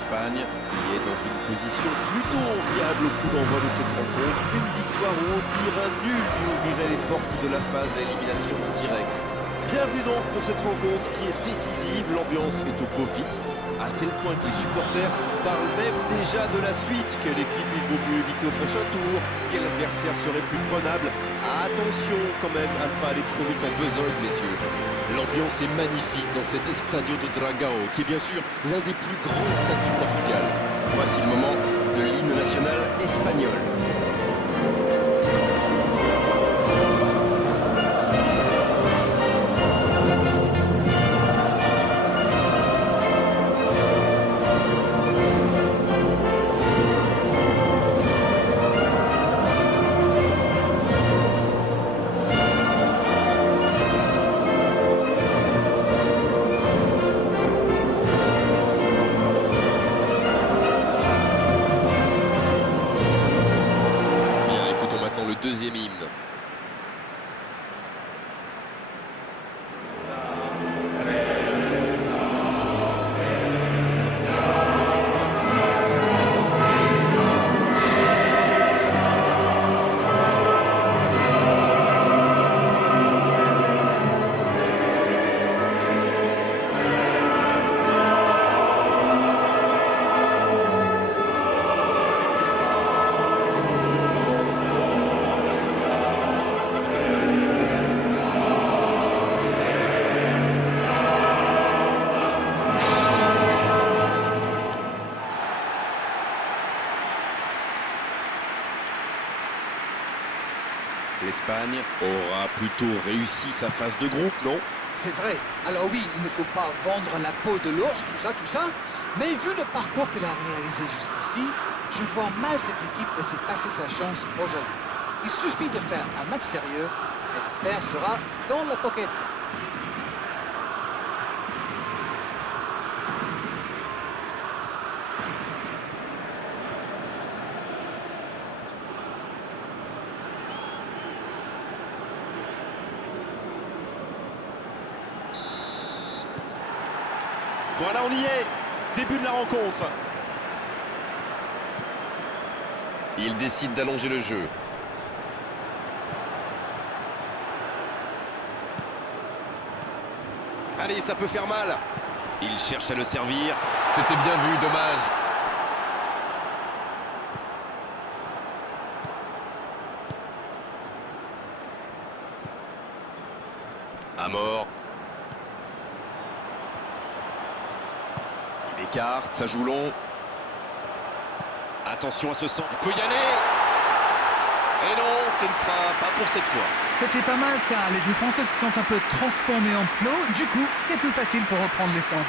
L'Espagne qui est dans une position plutôt enviable au coup d'envoi de cette rencontre. Une victoire ou au pire un nul lui ouvrirait les portes de la phase à élimination directe. Bienvenue donc pour cette rencontre qui est décisive. L'ambiance est au beau fixe, à tel point que les supporters parlent même déjà de la suite. Quelle équipe il vaut mieux éviter au prochain tour? Quel adversaire serait plus prenable? Attention quand même à ne pas aller trop vite en besogne, messieurs. L'ambiance est magnifique dans cet Estadio do Dragão, qui est bien sûr l'un des plus grands stades du Portugal. Voici le moment de l'hymne national espagnol. Deuxième hymne. L'Espagne aura plutôt réussi sa phase de groupe, non? C'est vrai. Alors oui, il ne faut pas vendre la peau de l'ours, tout ça. Mais vu le parcours qu'il a réalisé jusqu'ici, je vois mal cette équipe laisser passer sa chance aujourd'hui. Il suffit de faire un match sérieux et l'affaire sera dans la pocket. Voilà, on y est. Début de la rencontre. Il décide d'allonger le jeu. Allez, ça peut faire mal. Il cherche à le servir. C'était bien vu, dommage. À mort. Il écarte, ça joue long. Attention à ce centre. Il peut y aller. Et non, ce ne sera pas pour cette fois. C'était pas mal ça, les défenseurs se sont un peu transformés en plots, du coup c'est plus facile pour reprendre les centres.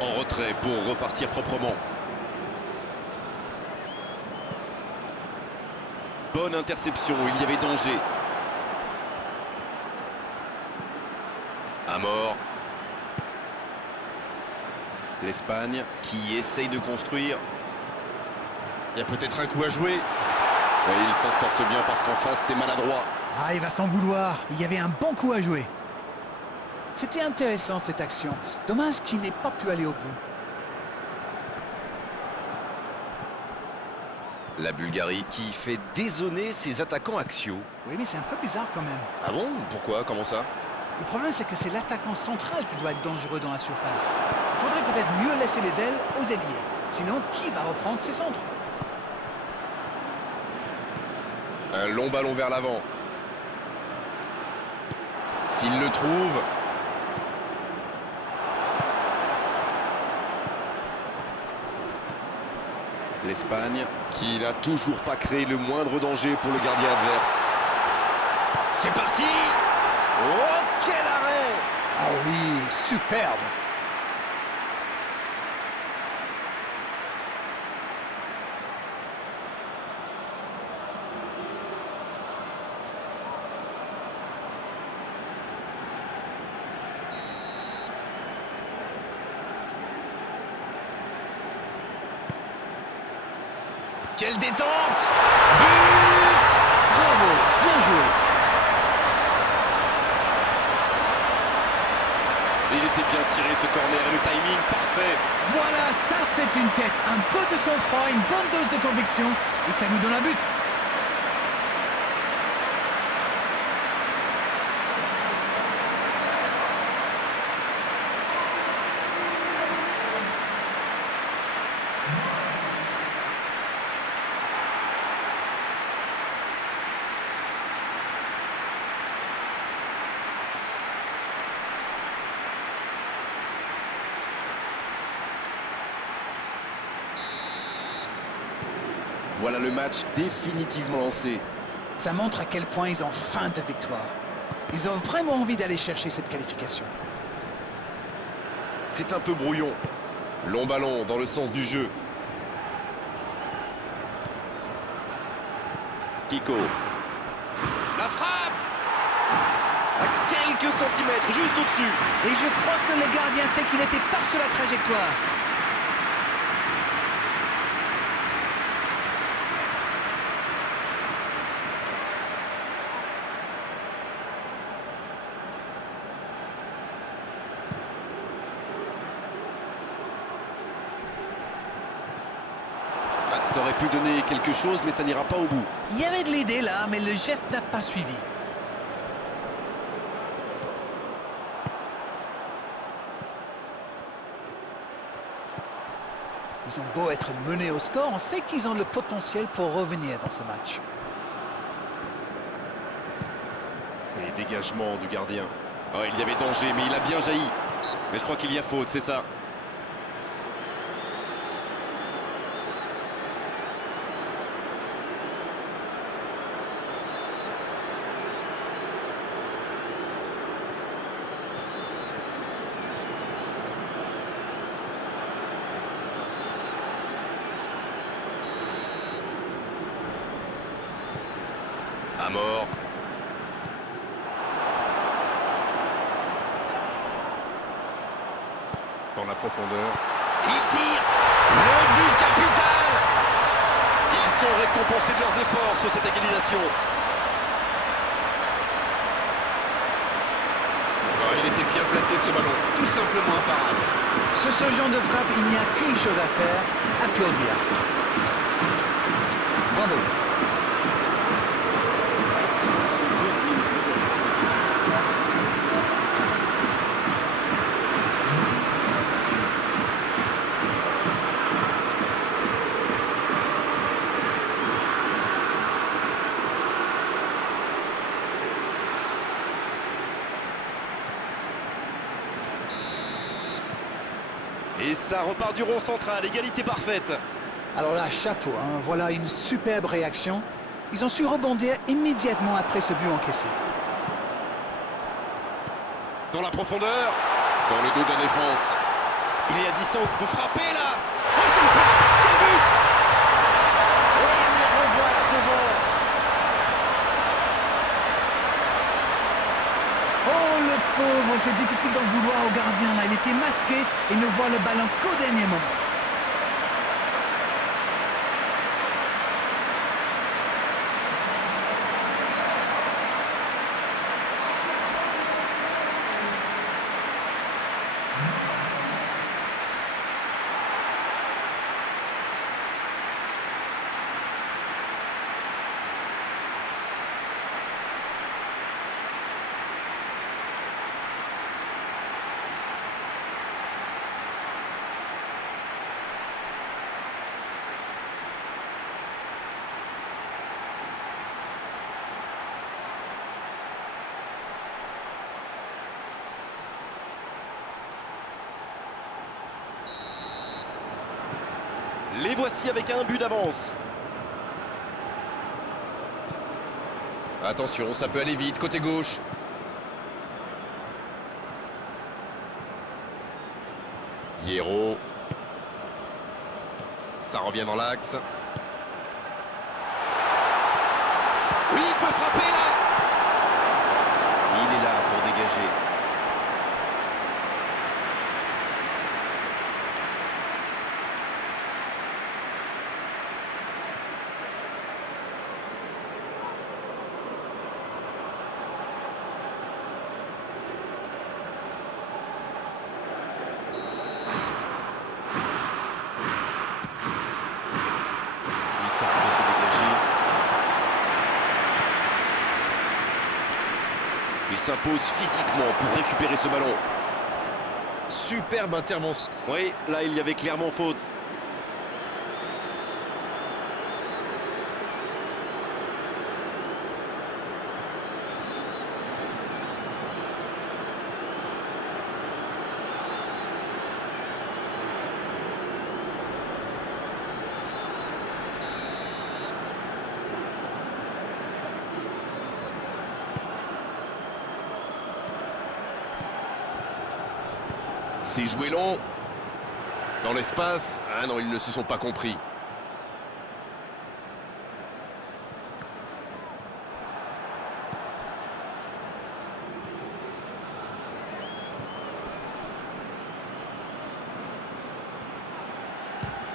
En retrait pour repartir proprement. Bonne interception, il y avait danger. À mort. L'Espagne qui essaye de construire. Il y a peut-être un coup à jouer. Et ils s'en sortent bien parce qu'en face c'est maladroit. Ah, il va s'en vouloir, il y avait un bon coup à jouer. C'était intéressant cette action, dommage qu'il n'ait pas pu aller au bout. La Bulgarie qui fait dézonner ses attaquants axiaux. Oui, mais c'est un peu bizarre quand même. Ah bon? Pourquoi? Comment ça? Le problème, c'est que c'est l'attaquant central qui doit être dangereux dans la surface. Il faudrait peut-être mieux laisser les ailes aux ailiers. Sinon, qui va reprendre ses centres? Un long ballon vers l'avant. S'il le trouve... L'Espagne qui n'a toujours pas créé le moindre danger pour le gardien adverse. C'est parti! Oh, quel arrêt! Ah oui, superbe. Quelle détente! But! Bravo, bien joué. Il était bien tiré ce corner et le timing parfait. Voilà, ça c'est une tête. Un peu de sang-froid, une bonne dose de conviction. Et ça nous donne un but. Voilà le match définitivement lancé. Ça montre à quel point ils ont faim de victoire. Ils ont vraiment envie d'aller chercher cette qualification. C'est un peu brouillon. Long ballon dans le sens du jeu. Kiko. La frappe! À quelques centimètres, juste au-dessus. Et je crois que le gardien sait qu'il était par-dessus la trajectoire. Ah, ça aurait pu donner quelque chose, mais ça n'ira pas au bout. Il y avait de l'idée là, mais le geste n'a pas suivi. Ils ont beau être menés au score, on sait qu'ils ont le potentiel pour revenir dans ce match. Et dégagement du gardien. Oh, il y avait danger, mais il a bien jailli. Mais je crois qu'il y a faute, c'est ça. À mort. Dans la profondeur. Il tire. Le but capital. Ils sont récompensés de leurs efforts sur cette égalisation. Oh, il était bien placé ce ballon. Tout simplement imparable. Sur ce genre de frappe, il n'y a qu'une chose à faire, applaudir. Bravo. Et ça repart du rond central, égalité parfaite. Alors là, chapeau, hein, voilà une superbe réaction. Ils ont su rebondir immédiatement après ce but encaissé. Dans la profondeur. Dans le dos de la défense. Il est à distance pour frapper là. Oh, quelle frappe! Quel but! Et il les revoit là devant. Oh le pauvre, c'est difficile d'en vouloir au gardien là. Il était masqué et ne voit le ballon qu'au dernier moment. Les voici avec un but d'avance. Attention, ça peut aller vite, côté gauche. Hierro. Ça revient dans l'axe. Oui, il peut frapper là. Il est là pour dégager. Il s'impose physiquement pour récupérer ce ballon. Superbe intervention. Oui, là il y avait clairement faute. C'est joué long. Dans l'espace. Ah non, ils ne se sont pas compris.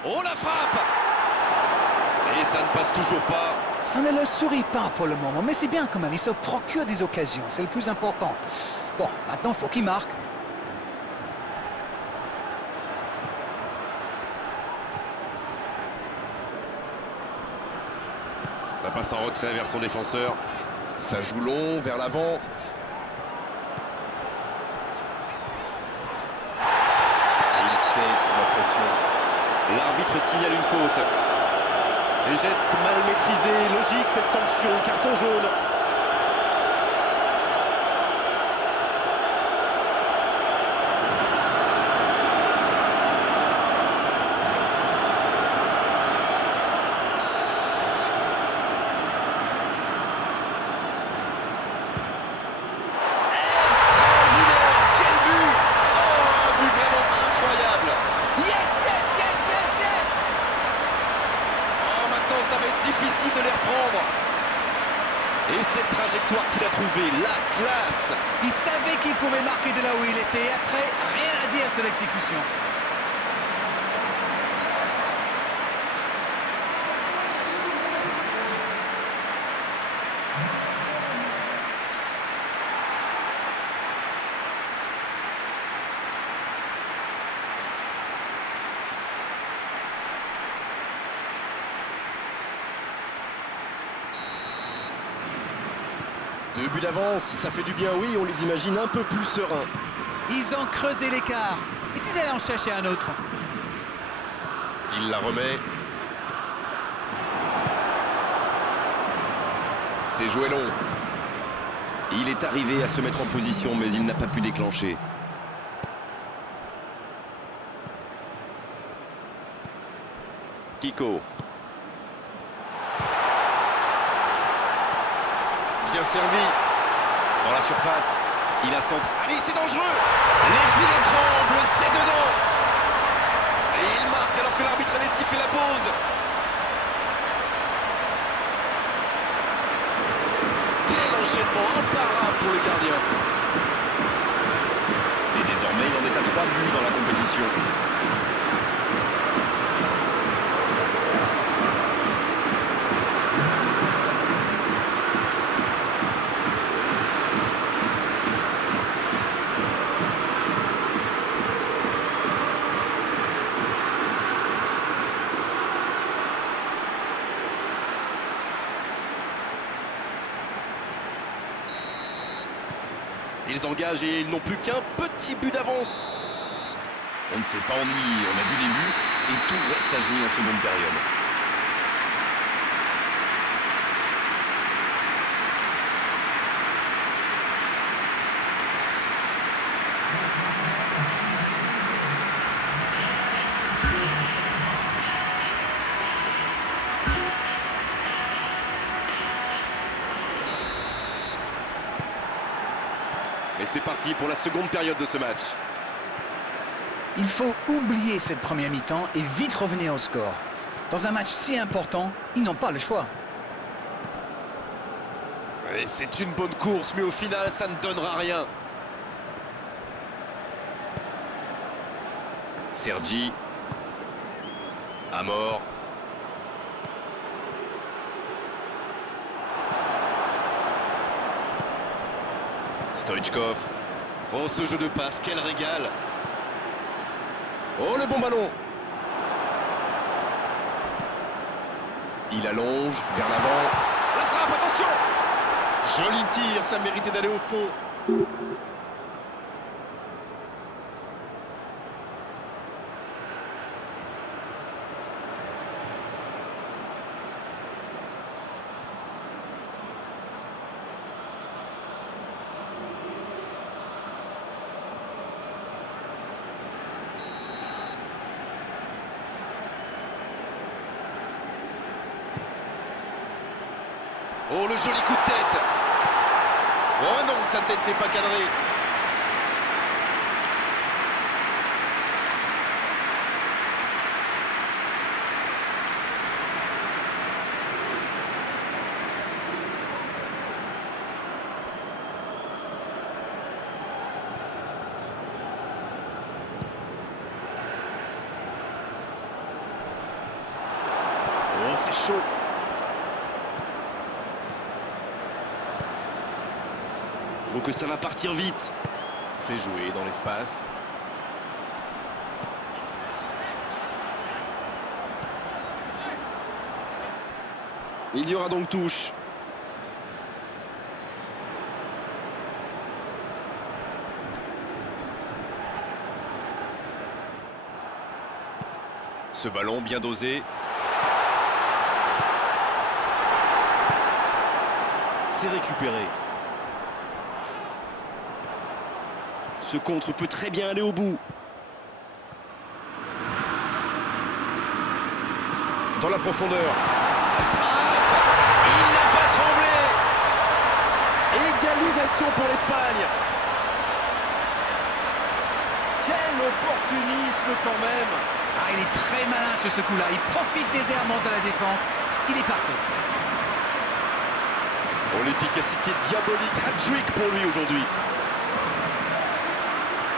Oh la frappe! Et ça ne passe toujours pas. Ça ne leur sourit pas pour le moment, mais c'est bien quand même. Ils se procurent des occasions, c'est le plus important. Bon, maintenant, il faut qu'ils marquent. La passe en retrait vers son défenseur. Ça joue long, vers l'avant. Il cède sous la pression. L'arbitre signale une faute. Les gestes mal maîtrisés, logique cette sanction, carton jaune. Difficile de les reprendre. Et cette trajectoire qu'il a trouvée, la classe. Il savait qu'il pouvait marquer de là où il était. Après, rien à dire sur l'exécution. Deux buts d'avance, ça fait du bien, oui, on les imagine un peu plus sereins. Ils ont creusé l'écart. Et s'ils allaient en chercher un autre? Il la remet. C'est joué long. Il est arrivé à se mettre en position, mais il n'a pas pu déclencher. Kiko. Bien servi. Dans la surface. Il a centre. Allez, c'est dangereux. Les filets tremblent, c'est dedans. Et il marque alors que l'arbitre allait siffler la pause. Quel enchaînement imparable pour le gardien. Et désormais, il en est à 3 buts dans la compétition. Ils engagent et ils n'ont plus qu'un petit but d'avance. On ne s'est pas ennuyé, on a vu les buts et tout reste à jouer en seconde période. Et c'est parti pour la seconde période de ce match. Il faut oublier cette première mi-temps et vite revenir au score. Dans un match si important, ils n'ont pas le choix. Et c'est une bonne course, mais au final, ça ne donnera rien. Sergi. Amor. Stoichkov. Oh, ce jeu de passe, quel régal. Oh, le bon ballon. Il allonge vers l'avant. La frappe, attention. Joli tir, ça méritait d'aller au fond. Oh, le joli coup de tête. Oh non, sa tête n'est pas cadrée. Oh, c'est chaud. Donc ça va partir vite. C'est joué dans l'espace. Il y aura donc touche. Ce ballon bien dosé. C'est récupéré. Ce contre peut très bien aller au bout. Dans la profondeur. Il n'a pas tremblé. Égalisation pour l'Espagne. Quel opportunisme quand même. Ah, il est très malin sur ce coup-là. Il profite des errements de la défense. Il est parfait. Oh, l'efficacité diabolique. Hat-trick pour lui aujourd'hui.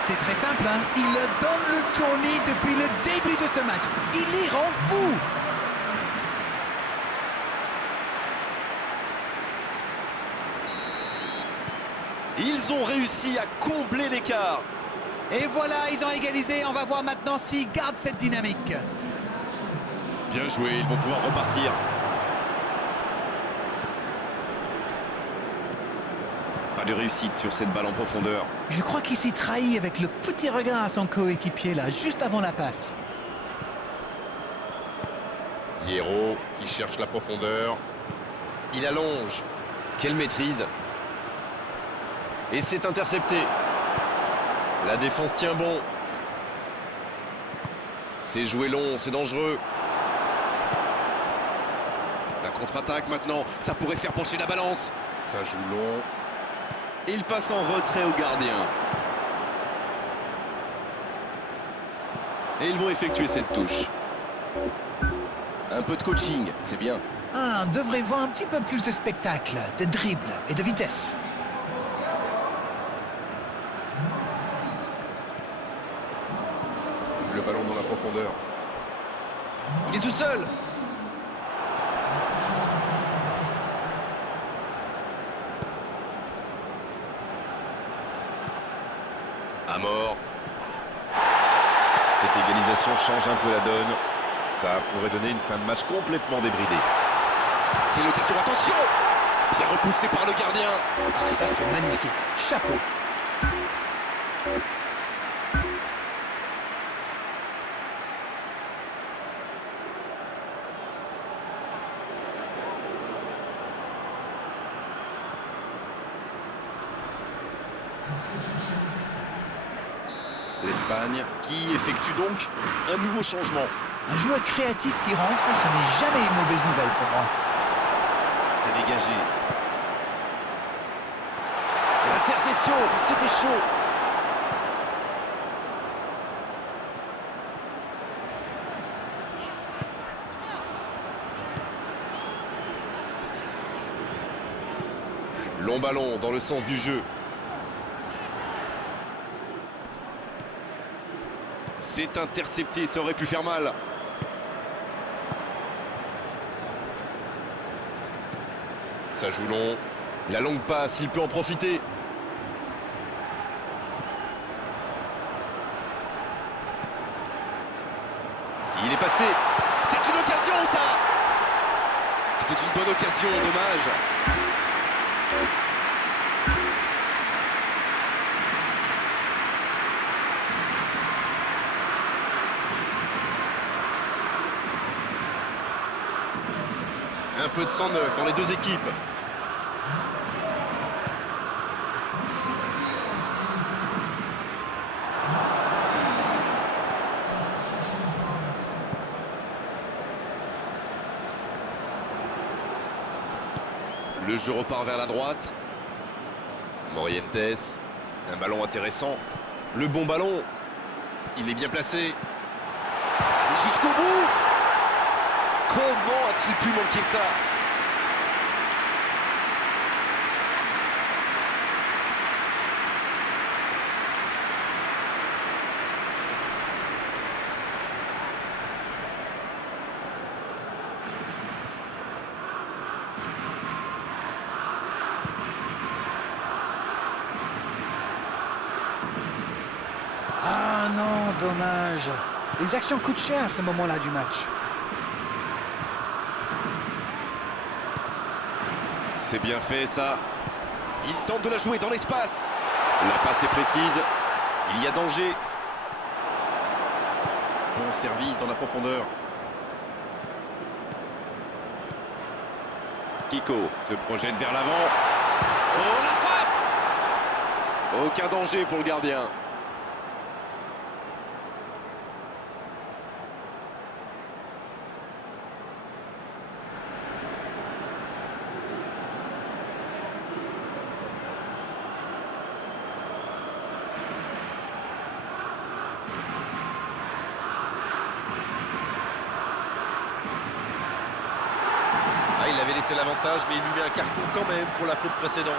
C'est très simple, hein. Il donne le tournis depuis le début de ce match. Il y rend fou. Ils ont réussi à combler l'écart. Et voilà, ils ont égalisé. On va voir maintenant s'ils gardent cette dynamique. Bien joué, ils vont pouvoir repartir. Pas de réussite sur cette balle en profondeur. Je crois qu'il s'y trahit avec le petit regard à son coéquipier là, juste avant la passe. Hierro qui cherche la profondeur. Il allonge. Quelle maîtrise. Et c'est intercepté. La défense tient bon. C'est joué long, c'est dangereux. La contre-attaque maintenant, ça pourrait faire pencher la balance. Ça joue long. Il passe en retrait au gardien. Et ils vont effectuer cette touche. Un peu de coaching, c'est bien. Ah, on devrait voir un petit peu plus de spectacle, de dribble et de vitesse. Le ballon dans la profondeur. Il est tout seul. À mort. Cette égalisation change un peu la donne. Ça pourrait donner une fin de match complètement débridée. Quelle occasion, attention! Bien repoussé par le gardien. Ah, ça c'est magnifique. Chapeau. L'Espagne qui effectue donc un nouveau changement. Un joueur créatif qui rentre, ce n'est jamais une mauvaise nouvelle pour moi. C'est dégagé. L'interception, c'était chaud. Long ballon dans le sens du jeu. C'est intercepté, ça aurait pu faire mal. Ça joue long. La longue passe, il peut en profiter. Il est passé. C'est une occasion, ça. C'était une bonne occasion, dommage. Un peu de sang neuf dans les deux équipes. Le jeu repart vers la droite. Morientes. Un ballon intéressant. Le bon ballon. Il est bien placé. Jusqu'au bout. Comment a-t-il pu manquer ça? Ah non, dommage. Les actions coûtent cher à ce moment-là du match. C'est bien fait ça. Il tente de la jouer dans l'espace. La passe est précise. Il y a danger. Bon service dans la profondeur. Kiko se projette vers l'avant. Oh la frappe! Aucun danger pour le gardien. Ah, il avait laissé l'avantage, mais il lui met un carton quand même pour la faute précédente.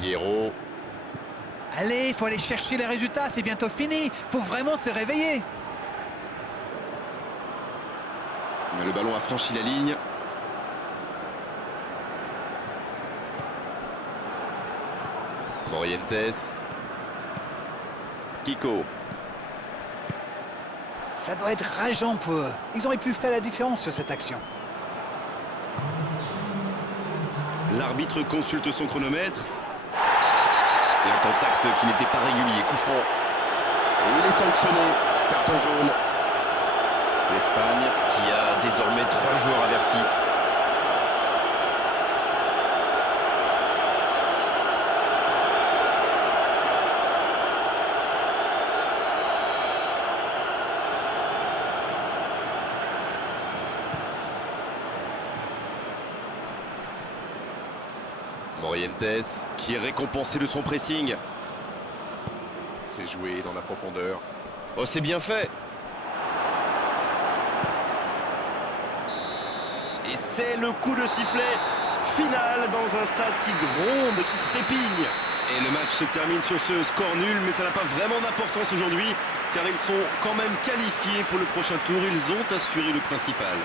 Hierro. Allez, il faut aller chercher les résultats, c'est bientôt fini. Faut vraiment se réveiller. Le ballon a franchi la ligne. Morientes. Kiko. Ça doit être rageant pour eux. Ils auraient pu faire la différence sur cette action. L'arbitre consulte son chronomètre. Et un contact qui n'était pas régulier. Coup franc. Et il est sanctionné. Carton jaune. L'Espagne qui a désormais 3 joueurs avertis. Morientes. Qui est récompensé de son pressing. C'est joué dans la profondeur. Oh, c'est bien fait. Et c'est le coup de sifflet final dans un stade qui gronde, qui trépigne. Et le match se termine sur ce score nul, mais ça n'a pas vraiment d'importance aujourd'hui, car ils sont quand même qualifiés pour le prochain tour. Ils ont assuré le principal.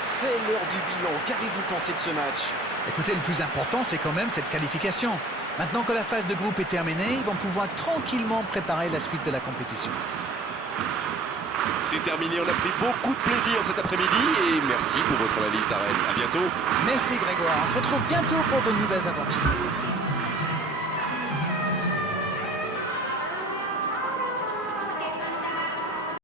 C'est l'heure du bilan. Qu'avez-vous pensé de ce match? Écoutez, le plus important, c'est quand même cette qualification. Maintenant que la phase de groupe est terminée, ils vont pouvoir tranquillement préparer la suite de la compétition. C'est terminé, on a pris beaucoup de plaisir cet après-midi et merci pour votre analyse d'arène. À bientôt. Merci Grégoire, on se retrouve bientôt pour de nouvelles aventures.